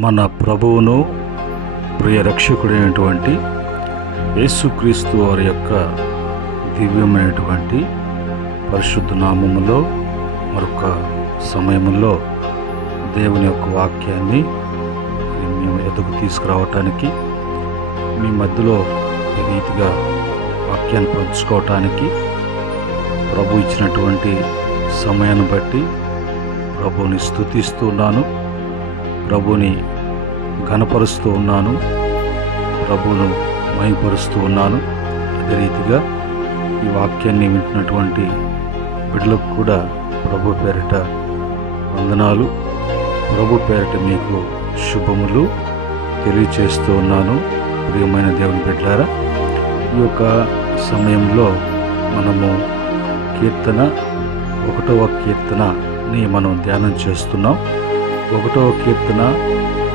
మన ప్రభువును ప్రియ రక్షకుడైనటువంటి యేసుక్రీస్తు వారి యొక్క దివ్యమైనటువంటి పరిశుద్ధ నామములో మరొక సమయంలో దేవుని యొక్క వాక్యాన్ని మేము ఎదుగు తీసుకురావటానికి మీ మధ్యలో ఈ రీతిగా వాక్యాన్ని పంచుకోవటానికి ప్రభు ఇచ్చినటువంటి సమయాన్ని బట్టి ప్రభుని స్తుతిస్తూ ఉన్నాను, ప్రభుని ఘనపరుస్తూ ఉన్నాను, ప్రభును మహిమపరుస్తూ ఉన్నాను. అదే రీతిగా ఈ వాక్యాన్ని వింటున్నటువంటి బిడ్డలకు కూడా ప్రభు పేరిట వందనాలు, ప్రభు పేరిట మీకు శుభములు తెలియచేస్తూ ఉన్నాను. ప్రియమైన దేవుని బిడ్డలారా, ఈ యొక్క సమయంలో మనము కీర్తన 1వ కీర్తనని మనం ధ్యానం చేస్తున్నాం. 1వ కీర్తన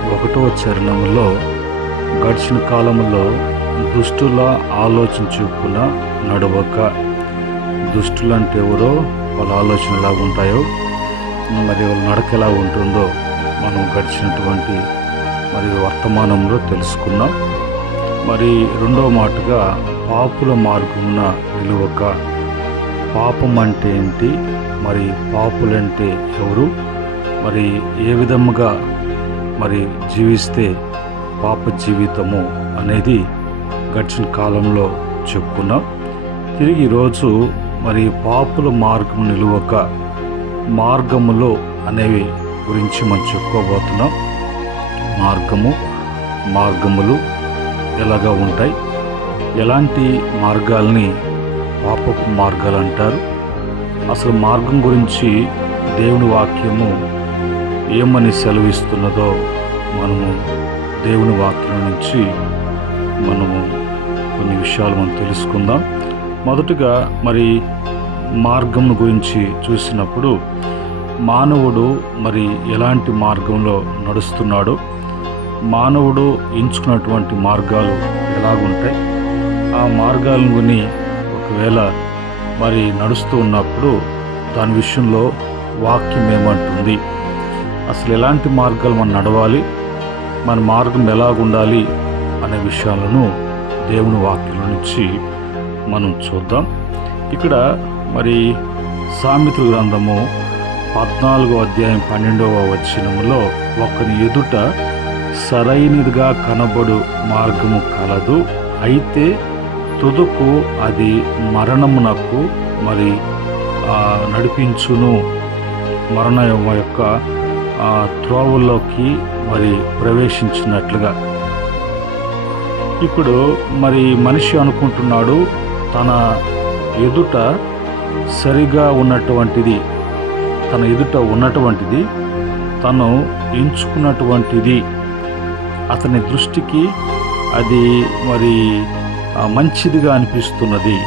1వ చరణంలో గడిచిన కాలంలో దుష్టుల ఆలోచన చొప్పున నడవక, దుష్టులంటే ఎవరో వాళ్ళ ఆలోచన ఎలా ఉంటాయో, మరి వాళ్ళ నడక ఎలా ఉంటుందో మనం గడిచినటువంటి మరి వర్తమానంలో తెలుసుకున్నాం. మరి రెండవ మాటగా పాపుల మార్గమున నిలువక, పాపం అంటే ఏంటి, మరి పాపులంటే ఎవరు, మరి ఏ విధముగా మరి జీవిస్తే పాప జీవితము అనేది గడిచిన కాలంలో చెప్పుకున్నాం. తిరిగి ఈరోజు మరి పాపుల మార్గం నిలువక మార్గములో అనేవి గురించి మనం చెప్పుకోబోతున్నాం. మార్గములు ఎలాగా ఉంటాయి, ఎలాంటి మార్గాల్ని పాపపు మార్గాలు అంటారు, అసలు మార్గం గురించి దేవుని వాక్యము ఏమని సెలవిస్తున్నదో మనము దేవుని వాక్యం నుంచి మనము కొన్ని విషయాలు మనం తెలుసుకుందాం. మొదటగా మరి మార్గం గురించి చూసినప్పుడు మానవుడు మరి ఎలాంటి మార్గంలో నడుస్తున్నాడో, మానవుడు ఎంచుకున్నటువంటి మార్గాలు ఎలాగుంటాయి, ఆ మార్గాలను కొని ఒకవేళ మరి నడుస్తూ ఉన్నప్పుడు దాని విషయంలో వాక్యం ఏమంటుంది, అసలు ఎలాంటి మార్గాలు మనం నడవాలి, మన మార్గం ఎలాగుండాలి అనే విషయాలను దేవుని వాక్యం నుంచి మనం చూద్దాం. ఇక్కడ మరి సామెతల గ్రంథము 14వ అధ్యాయం 12వ వచనములో, ఒకని ఎదుట సరైనదిగా కనబడు మార్గము కలదు, అయితే తుదకు అది మరణమునకు మరి నడిపించును, మరణ యొక్క త్రోవల్లోకి మరి ప్రవేశించినట్లుగా. ఇప్పుడు మరి మనిషి అనుకుంటున్నాడు తన ఎదుట సరిగా ఉన్నటువంటిది, తన ఎదుట ఉన్నటువంటిది, తను ఎంచుకున్నటువంటిది అతని దృష్టికి అది మరి మంచిదిగా అనిపిస్తున్నది.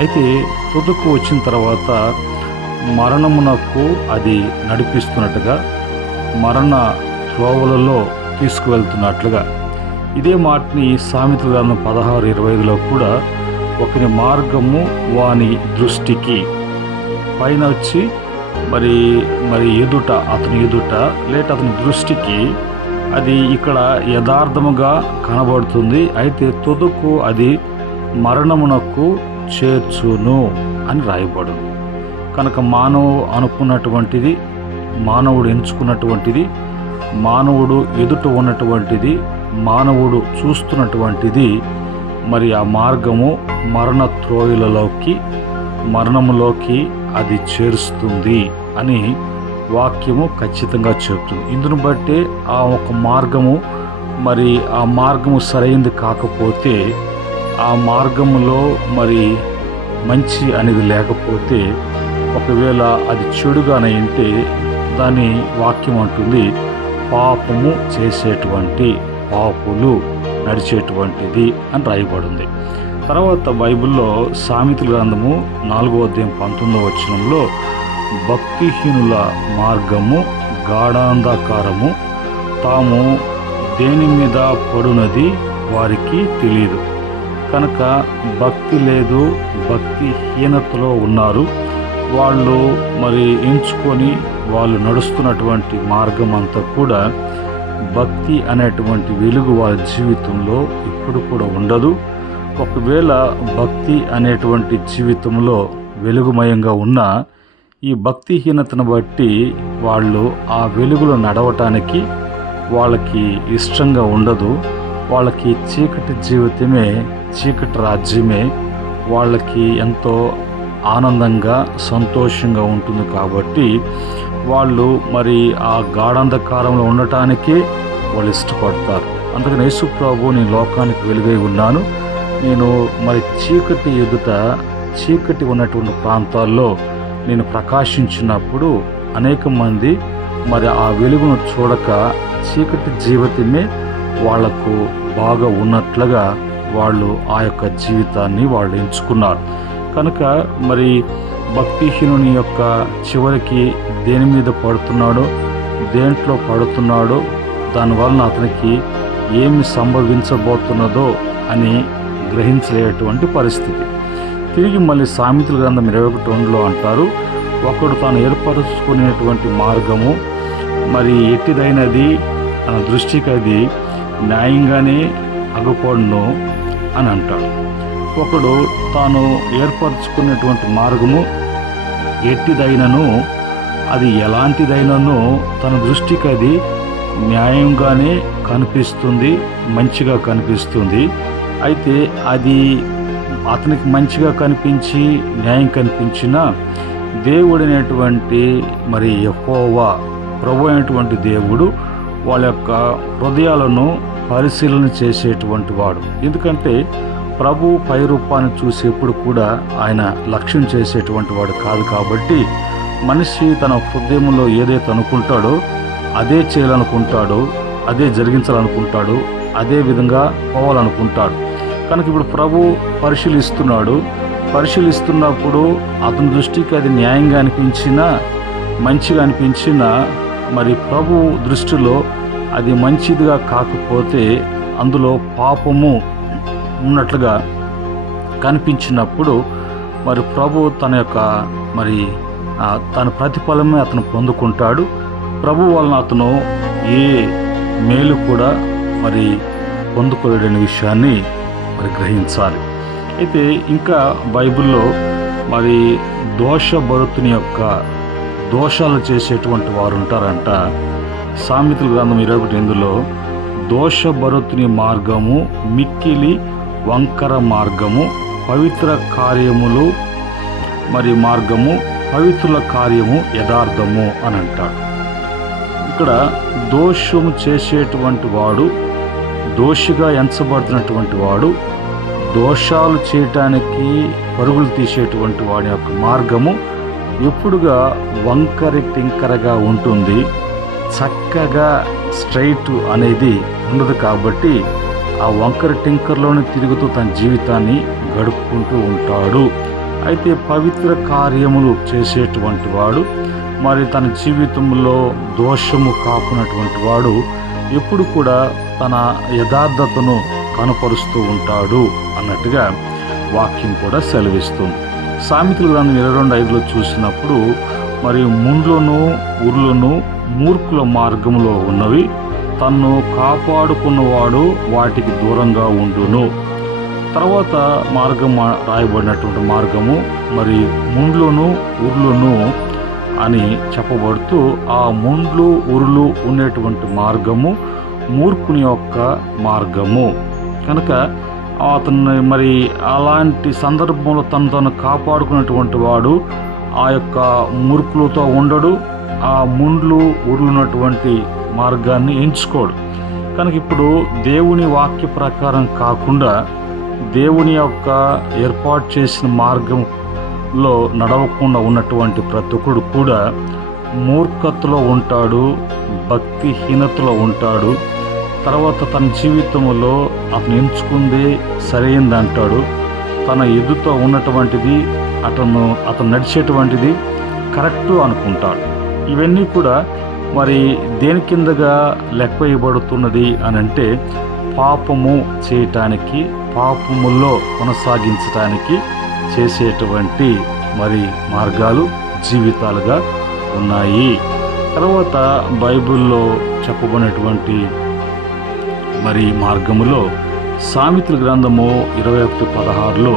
అయితే తుదకు వచ్చిన తర్వాత మరణమునకు అది నడిపిస్తున్నట్టుగా, మరణ త్రోవలలో తీసుకువెళ్తున్నట్లుగా. ఇదే మాటని సామెతల గ్రంథం 16:25లో కూడా, ఒకని మార్గము వాని దృష్టికి, పైన వచ్చి మరి ఎదుట, అతని ఎదుట లేట అతని దృష్టికి అది ఇక్కడ యథార్థముగా కనబడుతుంది, అయితే తుదకు అది మరణమునకు చేర్చును అని రాయబడు. కనుక మానవుడు ఎంచుకున్నటువంటిది, మానవుడు ఎదుట ఉన్నటువంటిది, మానవుడు చూస్తున్నటువంటిది, మరి ఆ మార్గము మరణ త్రోయలలోకి, మరణములోకి అది చేరుస్తుంది అని వాక్యము ఖచ్చితంగా చెప్తుంది. ఇందును బట్టి ఆ ఒక మార్గము మరి ఆ మార్గము సరైనది కాకపోతే, ఆ మార్గములో మరి మంచి అనేది లేకపోతే, ఒకవేళ అది చెడుగానే ఉంటే దాని వాక్యం అంటుంది పాపము చేసేటువంటి, పాపులు నడిచేటువంటిది అని రాయబడింది. తర్వాత బైబిల్లో సామెతల గ్రంథము 4వ అధ్యాయం 19వ వచనంలో, భక్తిహీనుల మార్గము గాఢాంధకారము, తాము దేని మీద పడునది వారికి తెలియదు. కనుక భక్తి లేదు, భక్తిహీనతలో ఉన్నారు. వాళ్ళు మరి ఎంచుకొని వాళ్ళు నడుస్తున్నటువంటి మార్గం అంతా కూడా భక్తి అనేటువంటి వెలుగు వాళ్ళ జీవితంలో ఇప్పుడు కూడా ఉండదు. ఒకవేళ భక్తి అనేటువంటి జీవితంలో వెలుగుమయంగా ఉన్న ఈ భక్తిహీనతను బట్టి వాళ్ళు ఆ వెలుగులో నడవటానికి వాళ్ళకి ఇష్టంగా ఉండదు. వాళ్ళకి చీకటి జీవితమే, చీకటి రాజ్యమే వాళ్ళకి ఎంతో ఆనందంగా సంతోషంగా ఉంటుంది. కాబట్టి వాళ్ళు మరి ఆ గాఢాంధకారంలో ఉండటానికే వాళ్ళు ఇష్టపడతారు. అందుకని యేసు ప్రభు, నేను లోకానికి వెలుగై ఉన్నాను, నేను మరి చీకటి ఎదుట, చీకటి ఉన్నటువంటి ప్రాంతాల్లో నేను ప్రకాశించినప్పుడు అనేక మంది మరి ఆ వెలుగును చూడక చీకటి జీవితమే వాళ్లకు బాగా ఉన్నట్లుగా వాళ్ళు ఆ యొక్క జీవితాన్ని వాళ్ళు ఎంచుకున్నారు. కనుక మరి భక్తిహీనుని యొక్క చివరికి దేని మీద పడుతున్నాడో, దేంట్లో పడుతున్నాడో, దానివలన అతనికి ఏమి సంభవించబోతున్నదో అని గ్రహించలేటువంటి పరిస్థితి. తిరిగి మళ్ళీ సామెతల గ్రంథం 21:2 అంటారు, ఒకడు తాను ఏర్పరచుకునేటువంటి మార్గము మరి ఎట్టిదైనది, తన దృష్టికి అది న్యాయంగానే అగుపడును అని అంటాడు. ఒకడు తాను ఏర్పరచుకునేటువంటి మార్గము ఎట్టిదైనను, అది ఎలాంటిదైనను తన దృష్టికి అది న్యాయంగానే కనిపిస్తుంది, మంచిగా కనిపిస్తుంది. అయితే అది అతనికి మంచిగా కనిపించి న్యాయం కనిపించిన దేవుడైనటువంటి మరి యెహోవా, ప్రభు అయినటువంటి దేవుడు వాళ్ళ యొక్క హృదయాలను పరిశీలన చేసేటువంటి వాడు. ఎందుకంటే ప్రభు పై రూపాన్ని చూసేప్పుడు కూడా ఆయన లక్ష్యం చేసేటువంటి వాడు కాదు. కాబట్టి మనిషి తన హృదయంలో ఏదైతే అనుకుంటాడో అదే చేయాలనుకుంటాడు, అదే జరిగించాలనుకుంటాడు, అదే విధంగా పోవాలనుకుంటాడు. కనుక ఇప్పుడు ప్రభు పరిశీలిస్తున్నప్పుడు అతని దృష్టికి అది న్యాయంగా అనిపించినా, మంచిగా అనిపించినా, మరి ప్రభు దృష్టిలో అది మంచిదిగా కాకపోతే అందులో పాపము ఉన్నట్లుగా కనిపించినప్పుడు మరి ప్రభు తన యొక్క మరి తన ప్రతిఫలమే అతను పొందుకుంటాడు. ప్రభు వలన అతను ఏ మేలు కూడా మరి పొందుకోలేని విషయాన్ని మరి గ్రహించాలి. అయితే ఇంకా బైబిల్లో మరి దోషభరతుని యొక్క దోషాలు చేసేటువంటి వారు ఉంటారంట. సామెతల గ్రంథం 21:8 దోషభరతుని మార్గము మిక్కిలి వంకర మార్గము, పవిత్ర కార్యములు మరి మార్గము, పవిత్రుల కార్యము యథార్థము అని అంటాడు. ఇక్కడ దోషము చేసేటువంటి వాడు, దోషిగా ఎంచబడుతున్నటువంటి వాడు, దోషాలు చేయటానికి పరుగులు తీసేటువంటి వాడి యొక్క మార్గము ఎప్పుడుగా వంకరి టింకరగా ఉంటుంది. చక్కగా స్ట్రైట్ అనేది ఉండదు. కాబట్టి ఆ వంకరి టింకర్లోనే తిరుగుతూ తన జీవితాన్ని గడుపుకుంటూ ఉంటాడు. అయితే పవిత్ర కార్యములు చేసేటువంటి వాడు, మరి తన జీవితంలో దోషము కాకున్నటువంటి వాడు ఎప్పుడు కూడా తన యథార్థతను కనపరుస్తూ ఉంటాడు అన్నట్టుగా వాక్యం కూడా సెలవిస్తుంది. సామెతల గ్రంథం 22:5 చూసినప్పుడు మరి ముండ్లను ఉర్లను మూర్ఖుల మార్గంలో ఉన్నవి, తన్ను కాపాడుకున్నవాడు వాటికి దూరంగా ఉండును. తర్వాత మార్గం రాయబడినటువంటి మార్గము మరి ముండ్లను ఉర్లను అని చెప్పబడుతూ, ఆ ముండ్లు ఉరులు ఉండేటువంటి మార్గము మూర్ఖుని యొక్క మార్గము. కనుక అతన్ని మరి అలాంటి సందర్భంలో తను కాపాడుకున్నటువంటి వాడు ఆ యొక్క మూర్ఖులతో ఉండడు, ఆ ముండ్లు ఉరులున్నటువంటి మార్గాన్ని ఎంచుకోడు. కనుక ఇప్పుడు దేవుని వాక్య ప్రకారం కాకుండా దేవుని యొక్క ఏర్పాటు చేసిన మార్గంలో నడవకుండా ఉన్నటువంటి ప్రతి ఒక్కడు కూడా మూర్ఖతలో ఉంటాడు, భక్తిహీనతలో ఉంటాడు. తర్వాత తన జీవితంలో అతను ఎంచుకుంది సరైనది అంటాడు, తన ఎదుతో ఉన్నటువంటిది అతను నడిచేటువంటిది కరెక్టు అనుకుంటాడు. ఇవన్నీ కూడా మరి దేని కిందగా లెక్క వేయబడుతున్నది అని అంటే పాపము చేయటానికి, పాపములో కొనసాగించటానికి చేసేటువంటి మరి మార్గాలు, జీవితాలుగా ఉన్నాయి. తర్వాత బైబిల్లో చెప్పబడినటువంటి మరి మార్గములో సామెతల గ్రంథము 21:16లో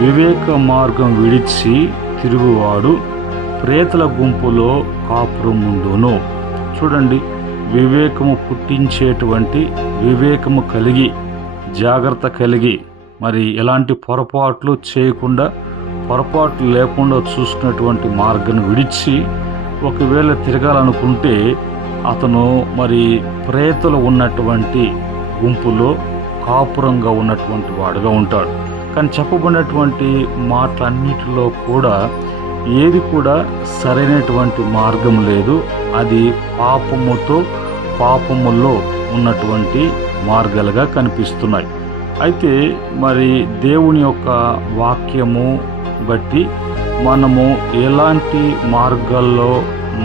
వివేక మార్గం విడిచి తిరుగువాడు ప్రేతల గుంపులో కాపురముండును. చూడండి, వివేకము పుట్టించేటువంటి వివేకము కలిగి జాగ్రత్త కలిగి మరి ఎలాంటి పొరపాట్లు చేయకుండా పొరపాట్లు లేకుండా చూసుకున్నటువంటి మార్గం విడిచి ఒకవేళ తిరగాలనుకుంటే అతను మరి ప్రేతలు ఉన్నటువంటి గుంపులో కాపురంగా ఉన్నటువంటి వాడుగా ఉంటాడు. కానీ చెప్పబడినటువంటి మాటలన్నిటిలో కూడా ఏది కూడా సరైనటువంటి మార్గం లేదు. అది పాపములో ఉన్నటువంటి మార్గాలుగా కనిపిస్తున్నాయి. అయితే మరి దేవుని యొక్క వాక్యము బట్టి మనము ఎలాంటి మార్గాల్లో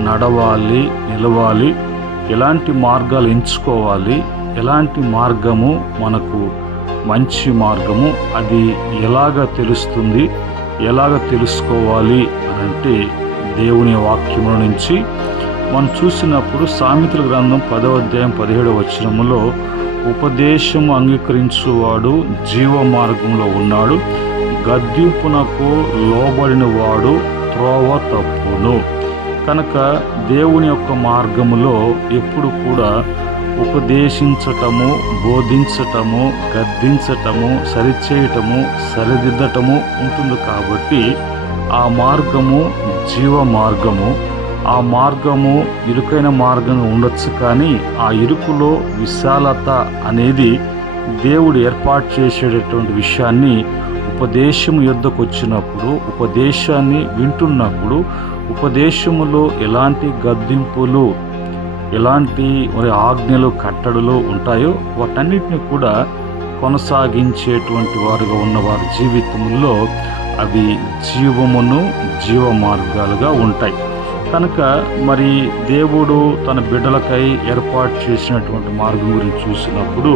నడవాలి, నిలవాలి, ఎలాంటి మార్గాలు ఎంచుకోవాలి, ఎలాంటి మార్గము మనకు మంచి మార్గము, అది ఎలాగ తెలుస్తుంది, ఎలాగ తెలుసుకోవాలి అని అంటే దేవుని వాక్యముల నుంచి మనం చూసినప్పుడు సామెతల గ్రంథం 10:17 ఉపదేశము అంగీకరించువాడు జీవ మార్గంలో ఉన్నాడు, గద్దింపునకు లోబడిన వాడు త్రోవ తప్పును. కనుక దేవుని యొక్క మార్గములో ఎప్పుడు కూడా ఉపదేశించటము, బోధించటము, గద్దించటము, సరిచేయటము, సరిదిద్దటము ఉంటుంది. కాబట్టి ఆ మార్గము జీవ మార్గము. ఆ మార్గము ఇరుకైన మార్గంగా ఉండొచ్చు, కానీ ఆ ఇరుకులో విశాలత అనేది దేవుడు ఏర్పాటు చేసేటటువంటి విషయాన్ని ఉపదేశము యొద్దకు వచ్చినప్పుడు, ఉపదేశాన్ని వింటున్నప్పుడు, ఉపదేశములో ఎలాంటి గద్దింపులు, ఎలాంటి మరి ఆజ్ఞలు, కట్టడలు ఉంటాయో వాటన్నిటిని కూడా కొనసాగించేటువంటి వారుగా ఉన్న వారి జీవితంలో అవి జీవమును, జీవ మార్గాలుగా ఉంటాయి. కనుక మరి దేవుడు తన బిడ్డలకై ఏర్పాటు చేసినటువంటి మార్గం గురించి చూసినప్పుడు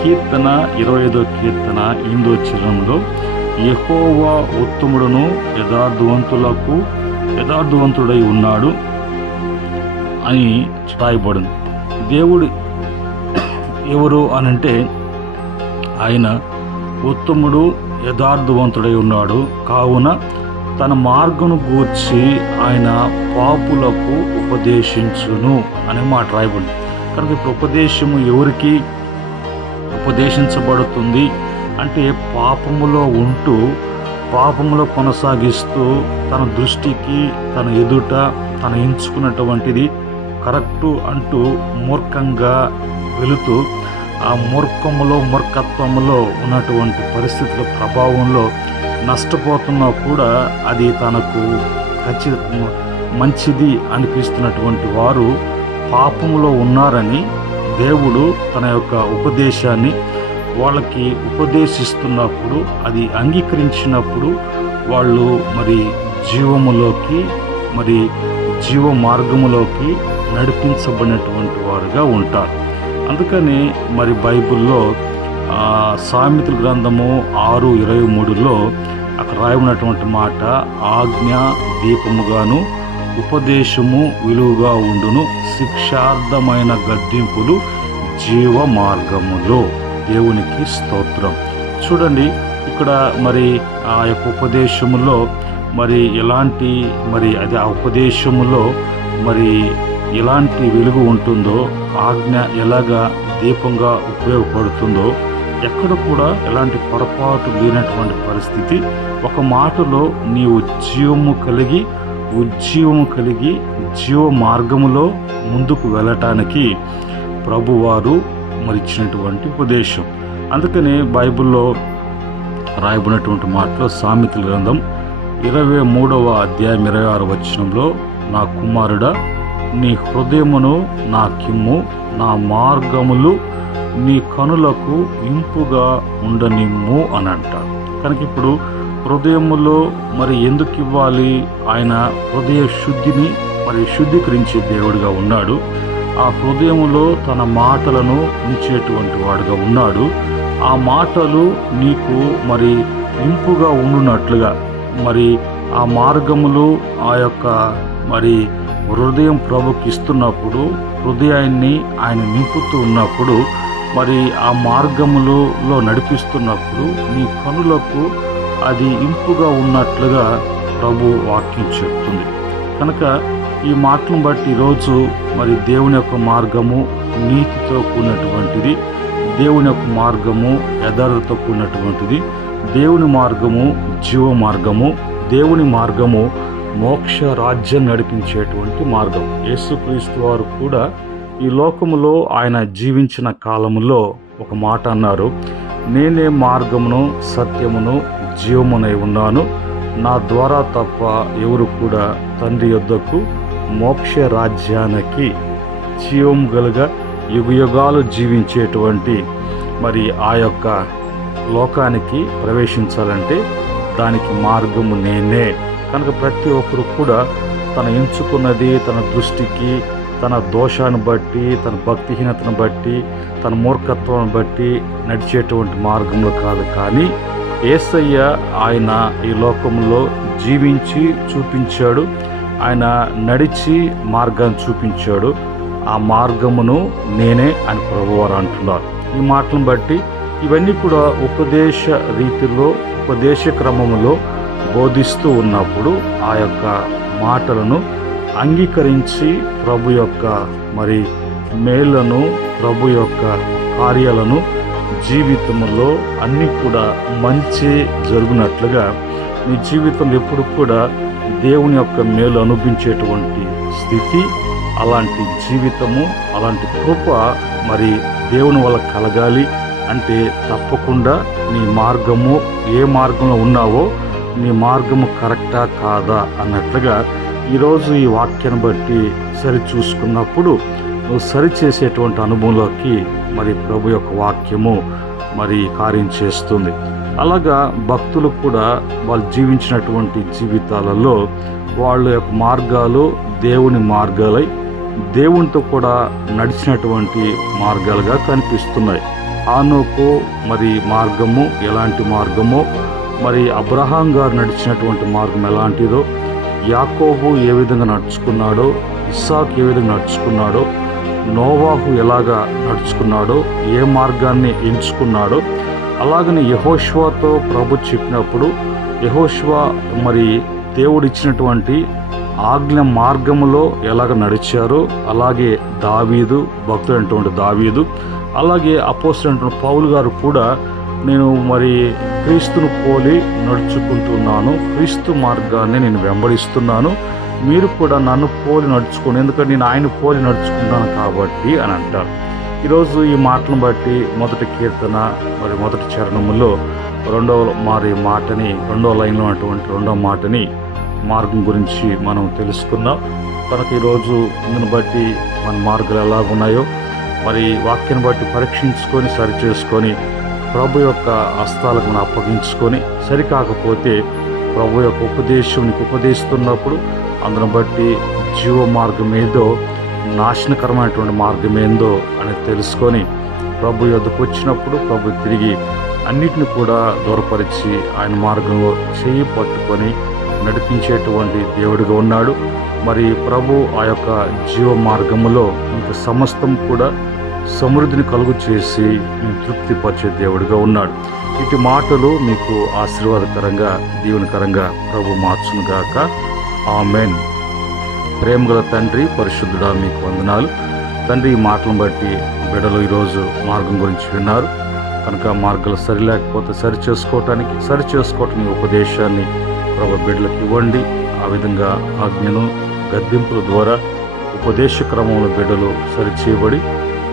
కీర్తన 25వ కీర్తన 8వ చరణంలో యెహోవా ఉత్తముడును యథార్థవంతులకు యథార్థవంతుడై ఉన్నాడు అని రాయబడింది. దేవుడు ఎవరు అనంటే ఆయన ఉత్తముడు, యథార్థవంతుడై ఉన్నాడు. కావున తన మార్గను గూర్చి ఆయన పాపులకు ఉపదేశించును అనే మాట రాయబడింది. కనుక ఇప్పుడు ఉపదేశము ఎవరికి ఉపదేశించబడుతుంది అంటే పాపములో ఉంటూ పాపములో కొనసాగిస్తూ తన దృష్టికి తన ఎదుట తన ఎంచుకున్నటువంటిది కరెక్టు అంటూ మూర్ఖంగా వెళుతూ ఆ మూర్ఖత్వములో ఉన్నటువంటి పరిస్థితుల ప్రభావంలో నష్టపోతున్నా కూడా అది తనకు మంచిది అనిపిస్తున్నటువంటి వారు పాపములో ఉన్నారని దేవుడు తన యొక్క ఉపదేశాన్ని వాళ్ళకి ఉపదేశిస్తున్నప్పుడు, అది అంగీకరించినప్పుడు వాళ్ళు మరి జీవములోకి, మరి జీవ మార్గములోకి నడిపించబడినటువంటి వారుగా ఉంటారు. అందుకని మరి బైబిల్లో సామెతల గ్రంథము 6:23లో అక్కడ రాయబడినటువంటి మాట, ఆజ్ఞ దీపముగాను ఉపదేశము విలువగా ఉండును, శిక్షార్థమైన గద్దింపులు జీవ మార్గములో. దేవునికి స్తోత్రం. చూడండి, ఇక్కడ మరి ఆ యొక్క ఉపదేశములో మరి ఎలాంటి మరి అది ఆ ఉపదేశములో మరి ఎలాంటి వెలుగు ఉంటుందో, ఆజ్ఞ ఎలాగా దీపంగా ఉపయోగపడుతుందో, ఎక్కడ కూడా ఎలాంటి పొరపాటు లేనటువంటి పరిస్థితి. ఒక మాటలో నీవు ఉజ్జీవము కలిగి జీవ మార్గములో ముందుకు వెళ్ళటానికి ప్రభువారు మరి ఇచ్చినటువంటి ఉపదేశం. అందుకని బైబిల్లో రాయబడినటువంటి మాటలో సామెతల గ్రంథం 23:26 నా కుమారుడా, నీ హృదయమును నాకిమ్ము, నా మార్గములు నీ కనులకు ఇంపుగా ఉండనిమ్ము అని అంటారు. కనుక ఇప్పుడు హృదయములో మరి ఎందుకు ఇవ్వాలి? ఆయన హృదయ శుద్ధిని మరి శుద్ధీకరించే దేవుడిగా ఉన్నాడు. ఆ హృదయములో తన మాటలను ఉంచేటువంటి వాడుగా ఉన్నాడు. ఆ మాటలు నీకు మరి ఇంపుగా ఉండునట్లుగా మరి ఆ మార్గములు, ఆ యొక్క మరి హృదయం ప్రభుకి ఇస్తున్నప్పుడు, హృదయాన్ని ఆయన నింపుతూ ఉన్నప్పుడు, మరి ఆ మార్గములో నడిపిస్తున్నప్పుడు నీ కనులకు అది ఇంపుగా ఉన్నట్లుగా ప్రభు వాక్యం చెప్తుంది. కనుక ఈ మాటలను బట్టి ఈరోజు మరి దేవుని యొక్క మార్గము నీతితో కూడినటువంటిది, దేవుని యొక్క మార్గము యథార్థతో కూడినటువంటిది, దేవుని మార్గము జీవ మార్గము, దేవుని మార్గము మోక్ష రాజ్యం నడిపించేటువంటి మార్గం. యేసుక్రీస్తు వారు కూడా ఈ లోకములో ఆయన జీవించిన కాలములో ఒక మాట అన్నారు, నేనే మార్గమును సత్యమును జీవమునై ఉన్నాను, నా ద్వారా తప్ప ఎవరు కూడా తండ్రి యొద్దకు మోక్ష రాజ్యానికి జీవం గలుగా యుగయుగాలు జీవించేటువంటి మరి ఆ యొక్క లోకానికి ప్రవేశించాలంటే దానికి మార్గము నేనే. కనుక ప్రతి ఒక్కరు కూడా తన ఎంచుకున్నది తన దృష్టికి, తన దోషాన్ని బట్టి, తన భక్తిహీనతను బట్టి, తన మూర్ఖత్వాన్ని బట్టి నడిచేటువంటి మార్గంలో కాదు, కానీ యేసయ్య ఆయన ఈ లోకంలో జీవించి చూపించాడు, ఆయన నడిచి మార్గాన్ని చూపించాడు. ఆ మార్గమును నేనే అని ప్రభువారు అంటున్నారు. ఈ మాటలను బట్టి ఇవన్నీ కూడా ఉపదేశ రీతిలో, ఉపదేశ క్రమములో బోధిస్తూ ఉన్నప్పుడు ఆ యొక్క మాటలను అంగీకరించి ప్రభు యొక్క మరి మేళ్లను, ప్రభు యొక్క కార్యాలను జీవితంలో అన్నీ కూడా మంచి జరుగునట్లుగా నీ జీవితంలో ఎప్పుడు కూడా దేవుని యొక్క మేలు అనుభవించేటువంటి స్థితి, అలాంటి జీవితము, అలాంటి కృప మరి దేవుని వల్ల కలగాలి అంటే తప్పకుండా నీ మార్గము, ఏ మార్గంలో ఉన్నావో నీ మార్గము కరెక్టా కాదా అన్నట్లుగా ఈరోజు ఈ వాక్యాన్ని బట్టి సరి చూసుకున్నప్పుడు నువ్వు సరి చేసేటువంటి అనుభవంలోకి మరి ప్రభు యొక్క వాక్యము మరి కార్యం చేస్తుంది. అలాగా భక్తులు కూడా వాళ్ళు జీవించినటువంటి జీవితాలలో వాళ్ళ యొక్క మార్గాలు దేవుని మార్గాలై దేవునితో కూడా నడిచినటువంటి మార్గాలుగా కనిపిస్తున్నాయి. హానోకు మరి మార్గము ఎలాంటి మార్గమో, మరి అబ్రహాం గారు నడిచినటువంటి మార్గం ఎలాంటిదో, యాకోబు ఏ విధంగా నడుచుకున్నాడో, ఇస్సాకు ఏ విధంగా నడుచుకున్నాడో, నోవాహు ఎలాగా నడుచుకున్నాడో, ఏ మార్గాన్ని ఎంచుకున్నాడో, అలాగని యెహోషువతో ప్రభు చెప్పినప్పుడు యెహోషువ మరి దేవుడిచ్చినటువంటి ఆజ్ఞ మార్గములో ఎలాగ నడిచారో, అలాగే దావీదు, భక్తుడైనటువంటి దావీదు, అలాగే అపోస్తలుడైనటువంటి పౌలు గారు కూడా నేను మరి క్రీస్తును పోలి నడుచుకుంటున్నాను, క్రీస్తు మార్గాన్ని నేను వెంబడిస్తున్నాను, మీరు కూడా నన్ను పోలి నడుచుకోండి, ఎందుకంటే నేను ఆయన పోలి నడుచుకుంటాను కాబట్టి అని అంటారు. ఈరోజు ఈ మాటలను బట్టి మొదటి కీర్తన మరి మొదటి చరణములో రెండవ లైన్లో ఉన్నటువంటి రెండవ మాటని మార్గం గురించి మనం తెలుసుకుందాం. కనుక ఈరోజు ఇందుని బట్టి మన మార్గాలు ఎలాగున్నాయో మరి వాక్యాన్ని బట్టి పరీక్షించుకొని సరి చేసుకొని ప్రభు యొక్క హస్తాలకు మనం అప్పగించుకొని, సరికాకపోతే ప్రభు యొక్క ఉపదేశం నీకు ఉపదేశిస్తున్నప్పుడు అందును బట్టి జీవ మార్గం ఏదో, నాశనకరమైనటువంటి మార్గం ఏందో అని తెలుసుకొని ప్రభు యొద్దకు వచ్చినప్పుడు ప్రభు తిరిగి అన్నిటిని కూడా దూరపరిచి ఆయన మార్గంలో చేయి పట్టుకొని నడిపించేటువంటి దేవుడిగా ఉన్నాడు. మరి ప్రభు ఆ యొక్క జీవ మార్గములో మీకు సమస్తం కూడా సమృద్ధిని కలుగు చేసి నేను తృప్తిపరిచే దేవుడిగా ఉన్నాడు. ఇటు మాటలు మీకు ఆశీర్వాదకరంగా, దీవెనకరంగా ప్రభు మార్చునుగాక. ఆమెన్. ప్రేమగల తండ్రి, పరిశుద్ధుడా మీకు వందనాలు తండ్రి. ఈ మాటలను బట్టి బిడ్డలు ఈరోజు మార్గం గురించి విన్నారు కనుక మార్గాలు సరి లేకపోతే సరి చేసుకోవటానికి ఉపదేశాన్ని ప్రభు బిడ్డలకు ఇవ్వండి. ఆ విధంగా ఆజ్ఞను గద్దింపుల ద్వారా ఉపదేశ క్రమంలో బిడ్డలు సరిచేయబడి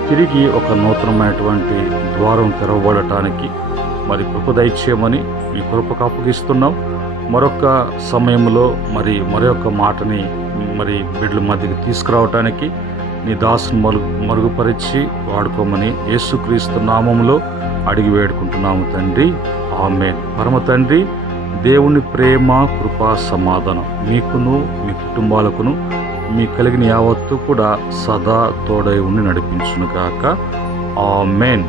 తిరిగి ఒక నూతనమైనటువంటి ద్వారం తెరవబడటానికి మరి కృప దయచేయమని మీ కృపకు అప్పగిస్తున్నాం. మరొక సమయంలో మరొక మాటని మరి బిడ్డల మధ్యకి తీసుకురావటానికి నీ దాసును మరుగుపరిచి వాడుకోమని యేసుక్రీస్తు నామములో అడిగి వేడుకుంటున్నాము తండ్రి. ఆమేన్. పరమ తండ్రి, దేవుని ప్రేమ, కృప, సమాధానం మీకును మీ కుటుంబాలకును మీ కలిగిన యావత్తు కూడా సదా తోడై ఉండి నడిపించునుగాక. ఆమేన్.